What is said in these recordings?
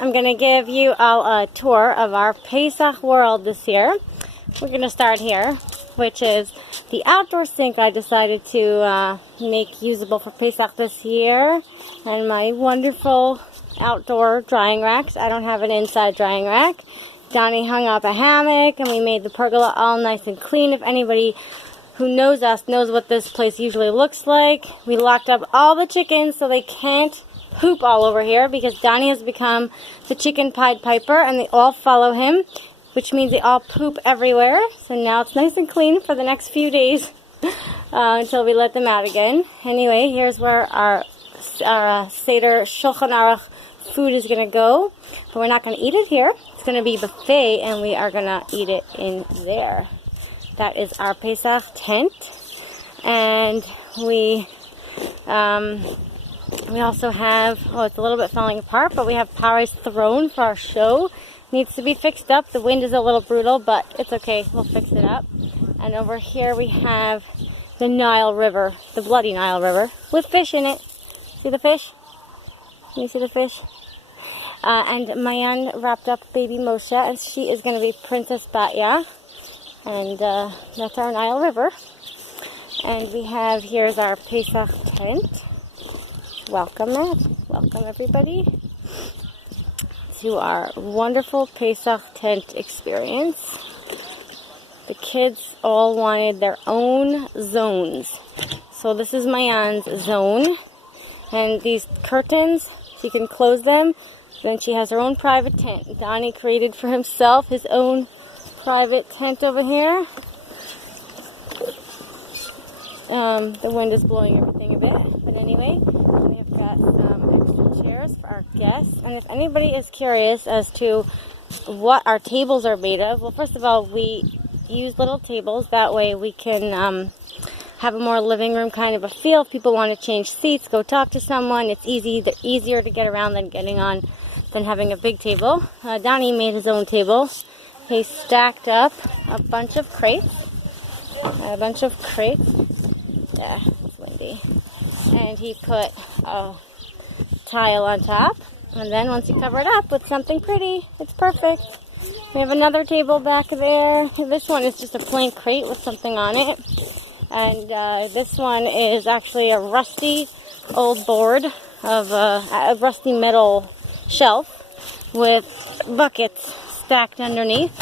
I'm going to give you all a tour of our Pesach world this year. We're going to start here, which is the outdoor sink I decided to make usable for Pesach this year. And my wonderful outdoor drying racks. I don't have an inside drying rack. Donnie hung up a hammock and we made the pergola all nice and clean. If anybody who knows us knows what this place usually looks like. We locked up all the chickens so they can't poop all over here because Donnie has become the chicken Pied Piper and they all follow him, which means they all poop everywhere. So now it's nice and clean for the next few days until we let them out again. Anyway, here's where our Seder Shulchan Aruch food is going to go. But we're not going to eat it here. It's going to be buffet and we are going to eat it in there. That is our Pesach tent. And we also have, oh, it's a little bit falling apart, but we have Pare's throne for our show. Needs to be fixed up. The wind is a little brutal, but it's okay. We'll fix it up. And over here we have the Nile River, the bloody Nile River, with fish in it. See the fish? Can you see the fish? And Mayan wrapped up baby Moshe, and she is going to be Princess Batya. And that's our Nile River. And we have, here's our Pesach tent. Welcome, Matt. Welcome, everybody, to our wonderful Pesach tent experience. The kids all wanted their own zones. So this is Mayan's zone. And these curtains, she can close them. Then she has her own private tent. Donnie created for himself his own private tent over here. The wind is blowing everything a bit. But anyway, we have got some extra chairs for our guests. And if anybody is curious as to what our tables are made of, well, first of all, we use little tables. That way we can have a more living room kind of a feel. If people want to change seats, go talk to someone. It's easier to get around than having a big table. Donnie made his own table. He stacked up a bunch of crates. Yeah, it's windy. And he put a tile on top. And then once you cover it up with something pretty, it's perfect. We have another table back there. This one is just a plain crate with something on it. And this one is actually a rusty old board of a rusty metal shelf with buckets stacked underneath.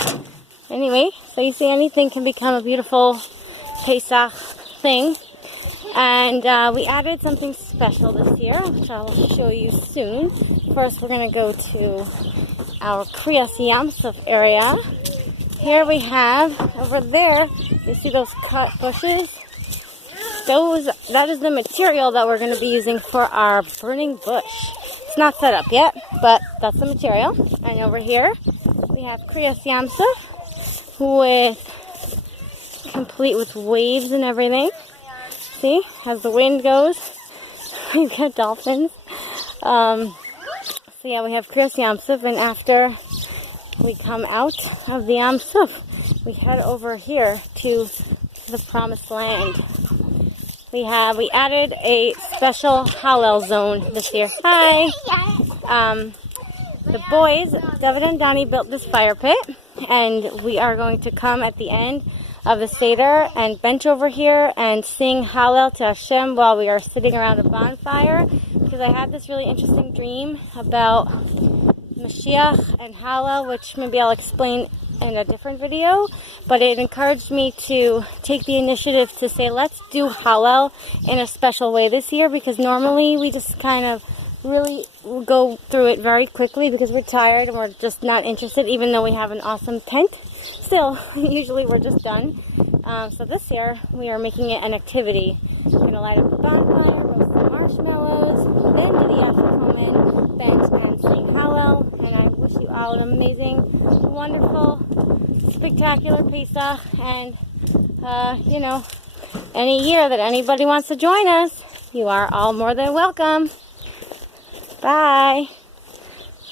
Anyway, so you see anything can become a beautiful Pesach thing. And we added something special this year, which I'll show you soon. First, we're going to go to our Kriyas Yamsuf area. Here we have, over there, you see those cut bushes? That is the material that we're going to be using for our burning bush. It's not set up yet, but that's the material. And over here, we have Kriyas Yamsuf complete with waves and everything. See, as the wind goes, we've got dolphins. So yeah, we have Kriyas Yamsuf, and after we come out of the Yamsuf, we head over here to the Promised Land. We added a special Hallel zone this year. Hi! The boys, David and Donnie, built this fire pit, and we are going to come at the end of the Seder and bench over here and sing Hallel to Hashem while we are sitting around a bonfire, because I had this really interesting dream about Mashiach and Hallel, which maybe I'll explain in a different video, but it encouraged me to take the initiative to say, let's do Hallel in a special way this year, because normally we just kind of really go through it very quickly because we're tired and we're just not interested, even though we have an awesome tent. Still, usually we're just done. So this year, we are making it an activity. We're going to light up a bonfire, roast some marshmallows, then do the Afikomen, bench, and sing Hallel. And I wish you all an amazing, wonderful, spectacular Pesach. And, any year that anybody wants to join us, you are all more than welcome. Bye.